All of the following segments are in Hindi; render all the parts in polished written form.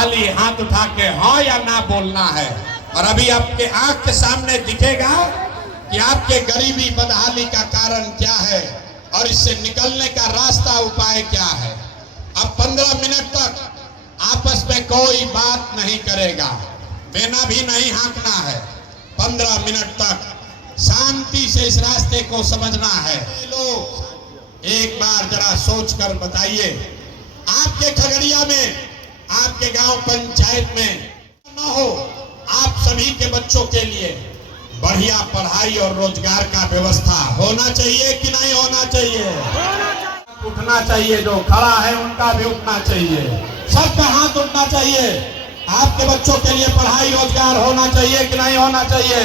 खाली हाथ उठा के हाँ या ना बोलना है। और अभी आपके आंख के सामने दिखेगा कि आपके गरीबी बदहाली का कारण क्या है और इससे निकलने का रास्ता उपाय क्या है। अब 15 मिनट तक आपस में कोई बात नहीं करेगा, बेना भी नहीं हाँकना है। 15 मिनट तक शांति से इस रास्ते को समझना है। लोग एक बार जरा सोच कर बताइए, आपके खगड़िया में, आपके गांव पंचायत में न हो, आप सभी के बच्चों के लिए बढ़िया पढ़ाई और रोजगार का व्यवस्था होना चाहिए कि नहीं होना चाहिए? उठना चाहिए, जो खड़ा है उनका भी उठना चाहिए, सबका हाथ उठना चाहिए। आपके बच्चों के लिए पढ़ाई रोजगार होना चाहिए कि नहीं होना चाहिए?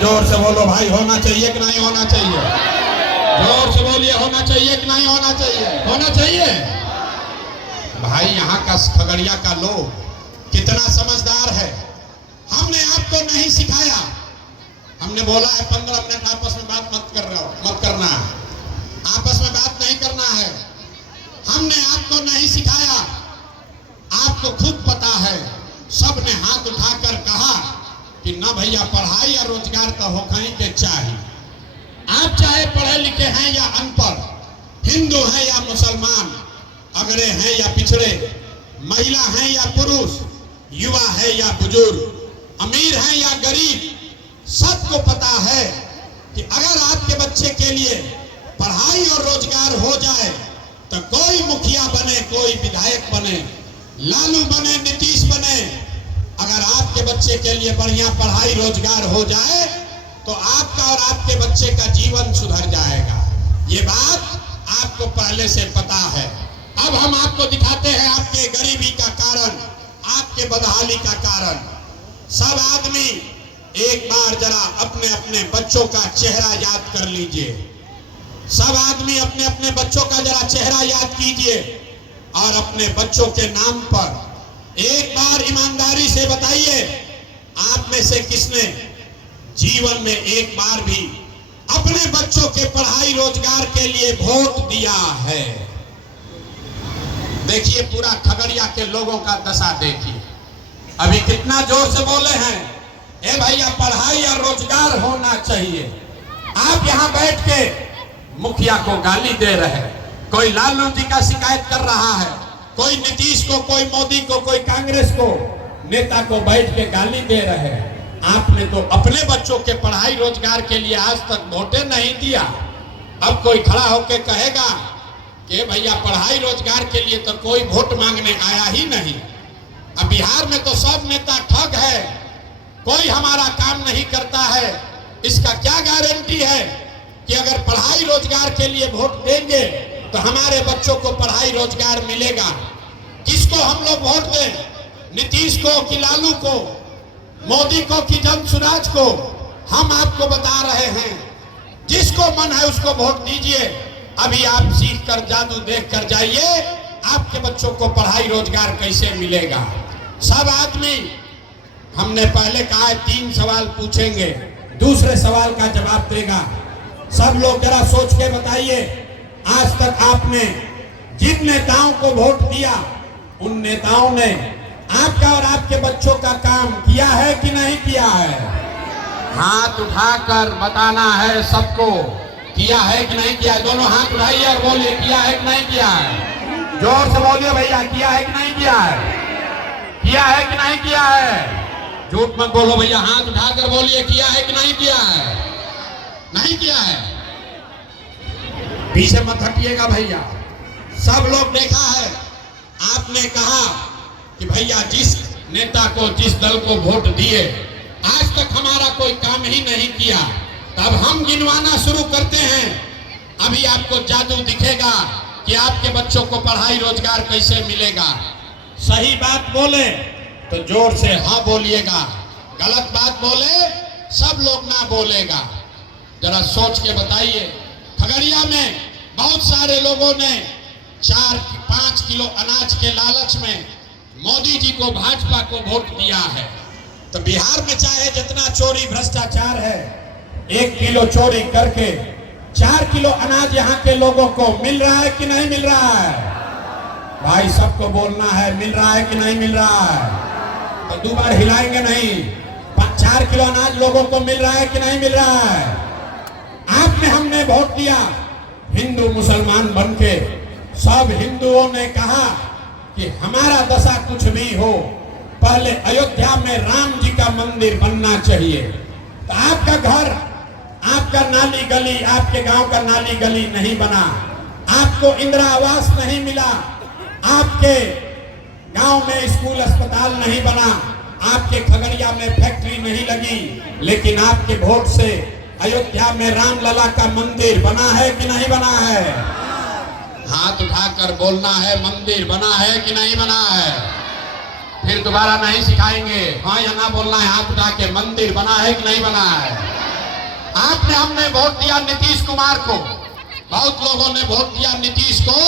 जोर से बोलो भाई, होना चाहिए कि नहीं होना चाहिए? जोर से बोलिए, होना चाहिए कि नहीं होना चाहिए? होना चाहिए। भाई यहाँ का खगड़िया का लोग कितना समझदार है। हमने आपको नहीं सिखाया, हमने बोला है 15 मिनट आपस में बात मत करना, आपस में बात नहीं करना है। हमने आपको नहीं सिखाया, आपको खुद पता है। सबने हाथ उठाकर कहा कि ना भैया पढ़ाई या रोजगार तो हो कहीं के चाहिए। आप चाहे पढ़े लिखे हैं या अनपढ़, हिंदू हैं या मुसलमान, अगड़े हैं या पिछड़े, महिला हैं या पुरुष, युवा है या बुजुर्ग, अमीर हैं या गरीब, सबको पता है कि अगर आपके बच्चे के लिए पढ़ाई और रोजगार हो जाए तो कोई मुखिया बने, कोई विधायक बने, लालू बने, नीतीश बने, अगर आपके बच्चे के लिए बढ़िया पढ़ाई रोजगार हो जाए तो आपका और आपके बच्चे का जीवन सुधर जाएगा। ये बात आपको पहले से पता है। अब हम आपको दिखाते हैं आपके गरीबी का कारण, आपके बदहाली का कारण। सब आदमी एक बार जरा अपने अपने बच्चों का चेहरा याद कर लीजिए। सब आदमी अपने अपने बच्चों का जरा चेहरा याद कीजिए और अपने बच्चों के नाम पर एक बार ईमानदारी से बताइए, आप में से किसने जीवन में एक बार भी अपने बच्चों के पढ़ाई रोजगार के लिए वोट दिया है? देखिए पूरा खगड़िया के लोगों का दशा देखिए, अभी कितना जोर से बोले हैं, ए भैया पढ़ाई और रोजगार होना चाहिए। आप यहाँ बैठ के मुखिया को गाली दे रहे हैं, कोई लालू जी का शिकायत कर रहा है, कोई नीतीश को, कोई मोदी को, कोई कांग्रेस को, नेता को बैठ के गाली दे रहे हैं। आपने तो अपने बच्चों के पढ़ाई रोजगार के लिए आज तक वोटे नहीं दिया। अब कोई खड़ा होकर कहेगा कि भैया पढ़ाई रोजगार के लिए तो कोई वोट मांगने आया ही नहीं। अब बिहार में तो सब नेता ठग है, कोई हमारा काम नहीं करता है। इसका क्या गारंटी है कि अगर पढ़ाई रोजगार के लिए वोट देंगे तो हमारे बच्चों को पढ़ाई रोजगार मिलेगा? किसको हम लोग वोट दें? नीतीश को कि लालू को, मोदी को कि जनसुराज को? हम आपको बता रहे हैं, जिसको मन है उसको वोट दीजिए। अभी आप सीख कर, जादू देख कर जाइए, आपके बच्चों को पढ़ाई रोजगार कैसे मिलेगा। सब आदमी, हमने पहले कहा है 3 सवाल पूछेंगे, दूसरे सवाल का जवाब देगा। सब लोग जरा सोच के बताइए, आज तक आपने जिन नेताओं को वोट दिया उन नेताओं ने आपका और आपके बच्चों का काम किया है कि नहीं किया है? हाथ उठाकर बताना है सबको, किया है कि नहीं किया है? दोनों हाथ उठाइए और बोलिए, किया है कि नहीं किया है? जोर से बोलिए भैया, किया है कि नहीं किया है? किया है कि नहीं किया है? झूठ मत बोलो भैया, हाथ उठाकर बोलिए, किया है कि नहीं किया है? नहीं किया है। पीछे मत हटिएगा भैया। सब लोग देखा है, आपने कहा कि भैया जिस नेता को, जिस दल को वोट दिए आज तक हमारा कोई काम ही नहीं किया। तब हम गिनवाना शुरू करते हैं। अभी आपको जादू दिखेगा कि आपके बच्चों को पढ़ाई रोजगार कैसे मिलेगा। सही बात बोले तो जोर से हाँ बोलिएगा, गलत बात बोले सब लोग ना बोलेगा। जरा सोच के बताइए, खगड़िया में बहुत सारे लोगों ने 4-5 किलो अनाज के लालच में मोदी जी को, भाजपा को वोट दिया है। तो बिहार में चाहे जितना चोरी भ्रष्टाचार है, 1 किलो चोरी करके 4 किलो अनाज यहाँ के लोगों को मिल रहा है कि नहीं मिल रहा है? भाई सबको बोलना है, मिल रहा है कि नहीं मिल रहा है? तो 2 बार हिलाएंगे नहीं। 4 किलो अनाज लोगों को मिल रहा है कि नहीं मिल रहा है? आपने हमने वोट दिया, हिंदू मुसलमान बनके सब हिंदुओं ने कहा कि हमारा दशा कुछ भी हो, पहले अयोध्या में राम जी का मंदिर बनना चाहिए। तो आपका घर, आपका नाली गली, आपके गांव का नाली गली नहीं बना, आपको इंदिरा आवास नहीं मिला, आपके गांव में स्कूल अस्पताल नहीं बना, आपके खगड़िया में फैक्ट्री नहीं लगी, लेकिन आपके वोट से अयोध्या में रामलला का मंदिर बना है कि नहीं बना है? हाथ उठाकर बोलना है, मंदिर बना है कि नहीं बना है? फिर दोबारा नहीं सिखाएंगे, हाँ या ना बोलना है, हाथ उठा के मंदिर बना है कि नहीं बना है? आपने हमने वोट दिया नीतीश कुमार को, बहुत लोगों ने वोट दिया नीतीश को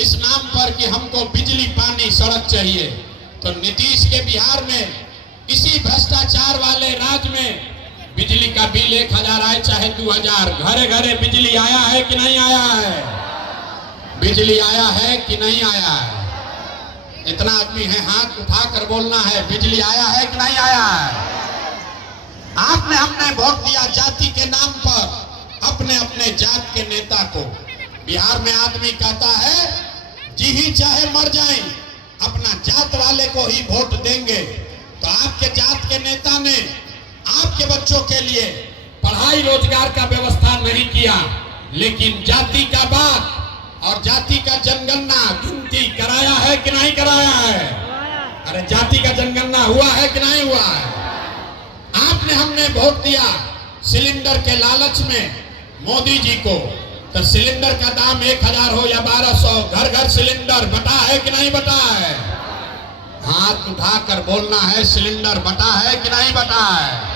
इस नाम पर कि हमको बिजली पानी सड़क चाहिए। तो नीतीश के बिहार में इसी भ्रष्टाचार वाले राज्य में बिजली का बिल 1000 आए चाहे 2000, घरे घरे बिजली आया है कि नहीं आया है? बिजली आया है कि नहीं आया है? इतना आदमी है, हाथ उठाकर बोलना है, बिजली आया है कि नहीं आया है? आपने हमने वोट दिया जाति के नाम पर अपने अपने जात के नेता को। बिहार में आदमी कहता है जी ही चाहे मर जाए अपना जात वाले को ही वोट देंगे। तो आपके जात के नेता ने आपके बच्चों के लिए पढ़ाई रोजगार का व्यवस्था नहीं किया, लेकिन जाति का बात और जाति का जनगणना गिनती कराया है कि नहीं कराया है? अरे जाति का जनगणना हुआ है कि नहीं हुआ है? आपने हमने वोट दिया सिलेंडर के लालच में मोदी जी को। तो सिलेंडर का दाम 1000 हो या 1200, घर घर सिलेंडर बटा है कि नहीं बटा है? हाथ उठाकर बोलना है, सिलेंडर बटा है कि नहीं बटा है?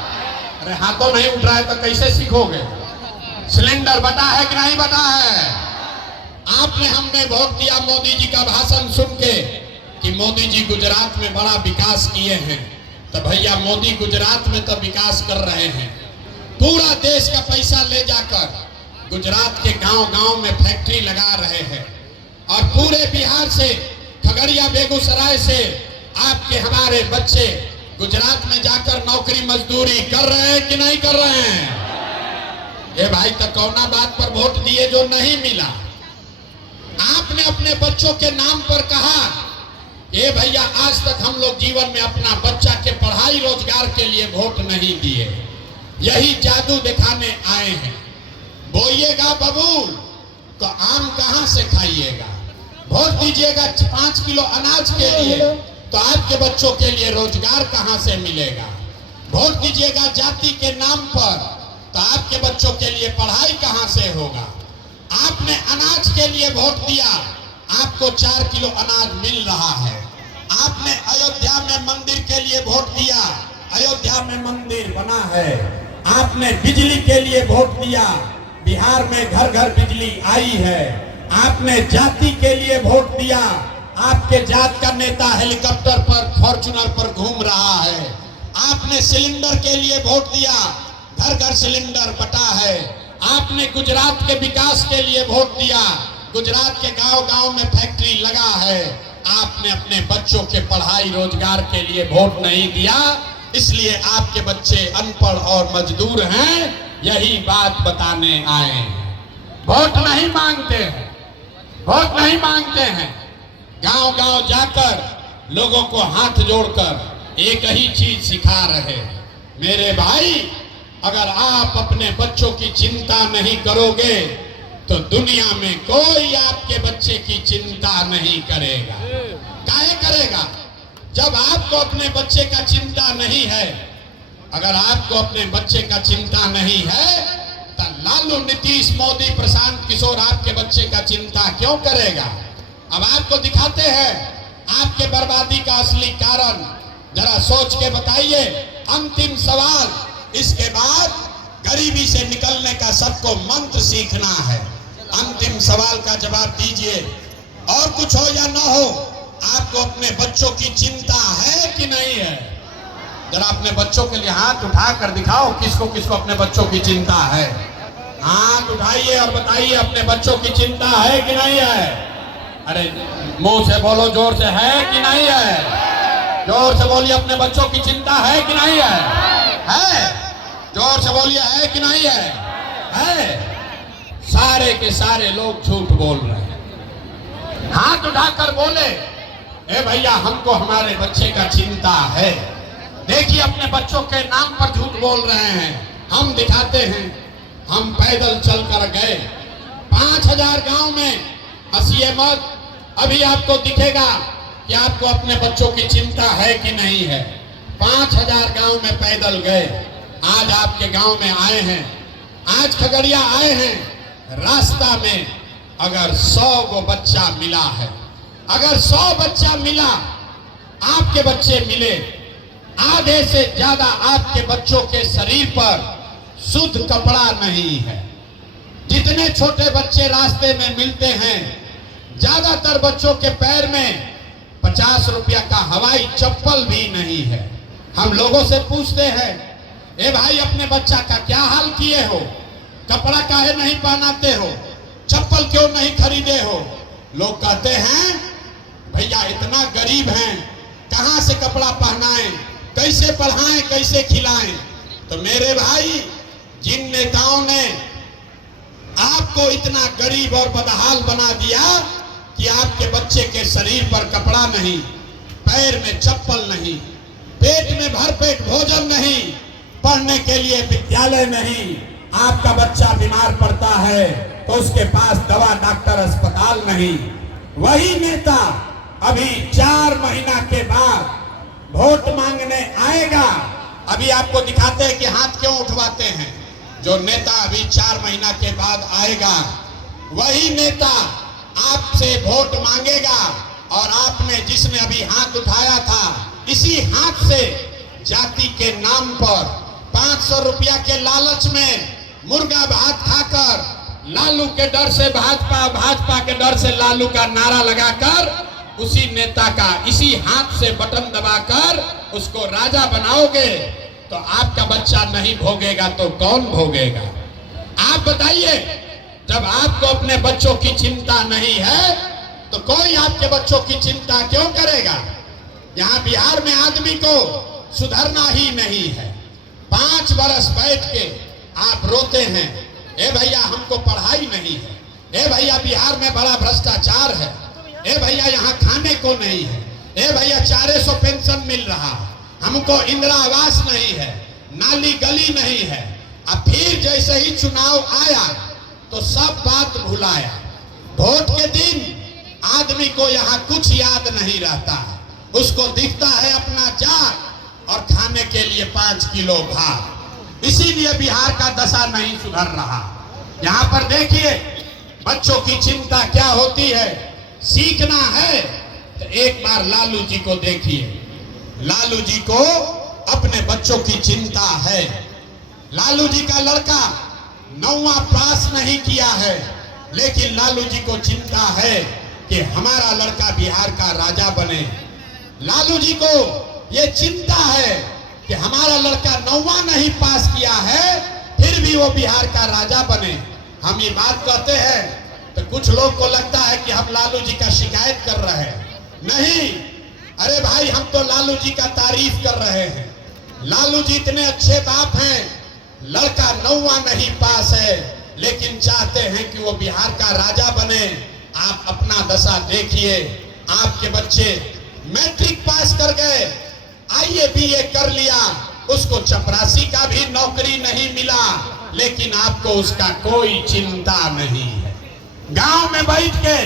अरे हाथों नहीं उठ रहा है तो कैसे सीखोगे? सिलेंडर बटा है कि नहीं बटा है? आपने हमने वोट दिया मोदी जी का भाषण सुन के कि मोदी जी गुजरात में बड़ा विकास किए हैं। तो भैया मोदी गुजरात में तो विकास कर रहे हैं, पूरा देश का पैसा ले जाकर गुजरात के गांव गांव में फैक्ट्री लगा रहे हैं, और पूरे बिहार से, खगड़िया बेगूसराय से आपके हमारे बच्चे गुजरात में जाकर नौकरी मजदूरी कर रहे हैं कि नहीं कर रहे हैं? ये भाई तो कौना बात पर वोट दिए जो नहीं मिला? आपने अपने बच्चों के नाम पर कहा ये भैया आज तक हम लोग जीवन में अपना बच्चा के पढ़ाई रोजगार के लिए वोट नहीं दिए, यही जादू दिखाने आए हैं। बोइएगा बबूल तो आम कहां से खाइएगा? वोट दीजिएगा 5 किलो अनाज के लिए तो आपके बच्चों के लिए रोजगार कहां से मिलेगा? वोट दीजिएगा जाति के नाम पर तो आपके बच्चों के लिए पढ़ाई कहां से होगा? आपने अनाज के लिए वोट दिया, आपको 4 किलो अनाज मिल रहा है। आपने अयोध्या में मंदिर के लिए वोट दिया, अयोध्या में मंदिर बना है। आपने बिजली के लिए वोट दिया, बिहार में घर घर बिजली आई है। आपने जाति के लिए वोट दिया, आपके जात का नेता हेलीकॉप्टर पर, फॉर्च्यूनर पर घूम रहा है। आपने सिलेंडर के लिए वोट दिया, घर घर सिलेंडर बटा है। आपने गुजरात के विकास के लिए वोट दिया, गुजरात के गांव गांव में फैक्ट्री लगा है। आपने अपने बच्चों के पढ़ाई रोजगार के लिए वोट नहीं दिया, इसलिए आपके बच्चे अनपढ़ और मजदूर हैं। यही बात बताने आए हैं। वोट नहीं मांगते हैं, वोट नहीं मांगते हैं। गांव गांव जाकर लोगों को हाथ जोड़कर एक ही चीज सिखा रहे हैं, मेरे भाई अगर आप अपने बच्चों की चिंता नहीं करोगे तो दुनिया में कोई आपके बच्चे की चिंता नहीं करेगा। काहे करेगा? जब आपको अपने बच्चे का चिंता नहीं है, अगर आपको अपने बच्चे का चिंता नहीं है तो लालू, नीतीश, मोदी, प्रशांत किशोर आपके बच्चे का चिंता क्यों करेगा? अब आपको दिखाते हैं आपके बर्बादी का असली कारण, जरा सोच के बताइए। अंतिम सवाल, इसके बाद गरीबी से निकलने का सबको मंत्र सीखना है। अंतिम सवाल का जवाब दीजिए, और कुछ हो या ना हो, आपको अपने बच्चों की चिंता है कि नहीं है? जरा अपने बच्चों के लिए हाथ उठा कर दिखाओ, किसको किसको अपने बच्चों की चिंता है। हाथ उठाइए और बताइए अपने बच्चों की चिंता है कि नहीं है? अरे मुंह से बोलो, जोर से, है कि नहीं है? जोर से बोलिए, अपने बच्चों की चिंता है कि नहीं है? है। जोर से बोलिए, है कि नहीं है? है। सारे के सारे लोग झूठ बोल रहे हैं। हाथ उठाकर बोले, ए भैया हमको हमारे बच्चे का चिंता है। देखिए अपने बच्चों के नाम पर झूठ बोल रहे हैं। हम दिखाते हैं, हम पैदल चल कर गए 5000 गांव में। हंसिए मत, अभी आपको दिखेगा कि आपको अपने बच्चों की चिंता है कि नहीं है। 5000 गांव में पैदल गए, आज आपके गांव में आए हैं, आज खगड़िया आए हैं। रास्ता में अगर 100 को बच्चा मिला है, अगर 100 बच्चा मिला, आपके बच्चे मिले, आधे से ज्यादा आपके बच्चों के शरीर पर शुद्ध कपड़ा नहीं है। जितने छोटे बच्चे रास्ते में मिलते हैं, ज्यादातर बच्चों के पैर में 50 रुपया का हवाई चप्पल भी नहीं है। हम लोगों से पूछते हैं, ए भाई अपने बच्चा का क्या हाल किए हो? कपड़ा काहे नहीं पहनाते हो? चप्पल क्यों नहीं खरीदे हो? लोग कहते हैं भैया इतना गरीब हैं, कहां से कपड़ा पहनाएं, कैसे पढ़ाएं, कैसे खिलाएं। तो मेरे भाई, जिन नेताओं ने आपको इतना गरीब और बदहाल बना दिया कि आपके बच्चे के शरीर पर कपड़ा नहीं, पैर में चप्पल नहीं, पेट में भरपेट भोजन नहीं, पढ़ने के लिए विद्यालय नहीं, आपका बच्चा बीमार पड़ता है तो उसके पास दवा, डॉक्टर, अस्पताल नहीं, वही नेता अभी 4 महीना के बाद वोट मांगने आएगा। अभी आपको दिखाते हैं कि हाथ क्यों उठवाते हैं। जो नेता अभी 4 महीना के बाद आएगा, वही नेता आपसे वोट मांगेगा। और आपने जिसने अभी हाथ उठाया था, इसी हाथ से जाति के नाम पर 500 रुपया के लालच में मुर्गा भात खाकर, लालू के डर से भाजपा, भाजपा के डर से लालू का नारा लगाकर, उसी नेता का इसी हाथ से बटन दबाकर उसको राजा बनाओगे, तो आपका बच्चा नहीं भोगेगा तो कौन भोगेगा? आप बताइए। जब आपको अपने बच्चों की चिंता नहीं है तो कोई आपके बच्चों की चिंता क्यों करेगा? यहाँ बिहार में आदमी को सुधरना ही नहीं है। 5 बरस बैठ के आप रोते हैं, ए भैया हमको पढ़ाई नहीं है, ए भैया बिहार में बड़ा भ्रष्टाचार है, ए भैया यहाँ खाने को नहीं है, ए भैया 400 पेंशन मिल रहा, हमको इंदिरा आवास नहीं है, नाली गली नहीं है। अब फिर जैसे ही चुनाव आया तो सब बात भुलाया। वोट के दिन आदमी को यहाँ कुछ याद नहीं रहता है, उसको दिखता है अपना जात और खाने के लिए 5 किलो भात। इसीलिए बिहार का दशा नहीं सुधर रहा। यहाँ पर देखिए बच्चों की चिंता क्या होती है। सीखना है तो एक बार लालू जी को देखिए। लालू जी को अपने बच्चों की चिंता है। लालू जी का लड़का 9वां पास नहीं किया है, लेकिन लालू जी को चिंता है कि हमारा लड़का बिहार का राजा बने। लालू जी को ये चिंता है कि हमारा लड़का 9वां नहीं पास किया है, फिर भी वो बिहार का राजा बने। हम ये बात कहते हैं तो कुछ लोग को लगता है कि हम लालू जी का शिकायत कर रहे हैं। नहीं, अरे भाई हम तो लालू जी का तारीफ कर रहे हैं। लालू जी इतने अच्छे बाप हैं, लड़का 9वां नहीं पास है लेकिन चाहते हैं कि वो बिहार का राजा बने। आप अपना दशा देखिए, आपके बच्चे मैट्रिक पास कर गए, आईए बीए कर लिया, उसको चपरासी का भी नौकरी नहीं मिला, लेकिन आपको उसका कोई चिंता नहीं है। गांव में बैठ के,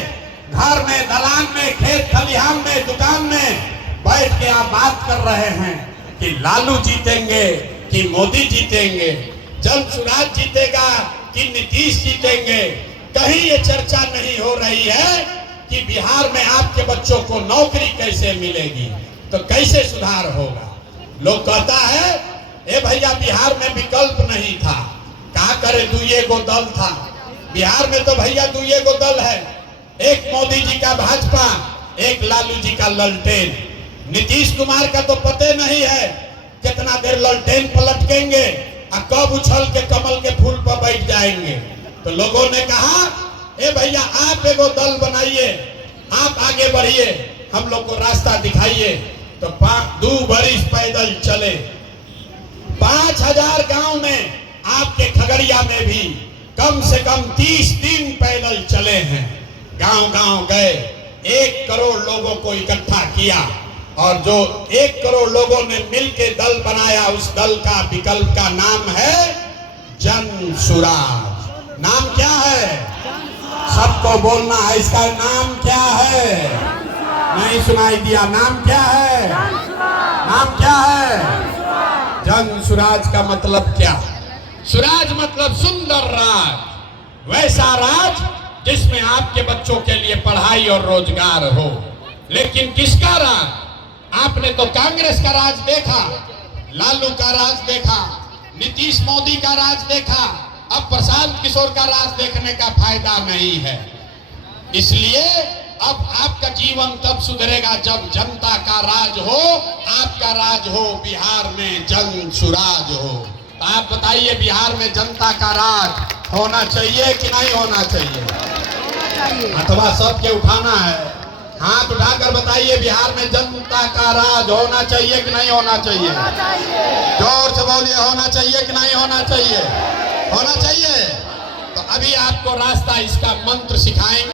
घर में, दलान में, खेत खलिहान में, दुकान में बैठ के आप बात कर रहे हैं कि लालू जीतेंगे कि मोदी जीतेंगे, जन सुराज जीतेगा कि नीतीश जीतेंगे। कहीं ये चर्चा नहीं हो रही है कि बिहार में आपके बच्चों को नौकरी कैसे मिलेगी, तो कैसे सुधार होगा। लोग कहता है ए भैया बिहार में विकल्प नहीं था, क्या करे, 2 गो दल था। बिहार में तो भैया 2 गो दल है, एक मोदी जी का भाजपा, एक लालू जी का ललटेन। नीतीश कुमार का तो पते नहीं है कितना देर ललटेन पलटकेंगे और कब उछल के कमल के फूल पर बैठ जाएंगे। तो लोगों ने कहा ए भैया आप एगो दल बनाइए, आप आगे बढ़िए, हम लोग को रास्ता दिखाइए। तो 2 बरिस पैदल चले। 5000 गांव में आपके खगड़िया में भी कम से कम 30 दिन पैदल चले हैं। गांव गांव गए, 1 करोड़ लोगों को इकट्ठा किया और जो 1 करोड़ लोगों ने मिलकर दल बनाया, उस दल का विकल्प का नाम है जन सुराज। नाम क्या है? सबको बोलना है, इसका नाम क्या है? नहीं सुनाई दिया। नाम क्या है? नाम क्या है? जन सुराज का मतलब क्या? सुराज मतलब सुंदर राज, वैसा राज जिसमें आपके बच्चों के लिए पढ़ाई और रोजगार हो। लेकिन किसका राज? आपने तो कांग्रेस का राज देखा, लालू का राज देखा, नीतीश मोदी का राज देखा, अब प्रशांत किशोर का राज देखने का फायदा नहीं है। इसलिए अब आपका जीवन तब सुधरेगा जब जनता का राज हो, आपका राज हो, बिहार में जन सुराज हो। तो आप बताइए, बिहार में जनता का राज होना चाहिए कि नहीं होना चाहिए? अथवा सबके उठाना है, हाथ उठाकर बताइए, बिहार में जनता का राज होना चाहिए कि नहीं होना चाहिए? जोर से बोलिए, होना चाहिए कि नहीं होना चाहिए? होना चाहिए। तो अभी आपको रास्ता, इसका मंत्र सिखाएंगे।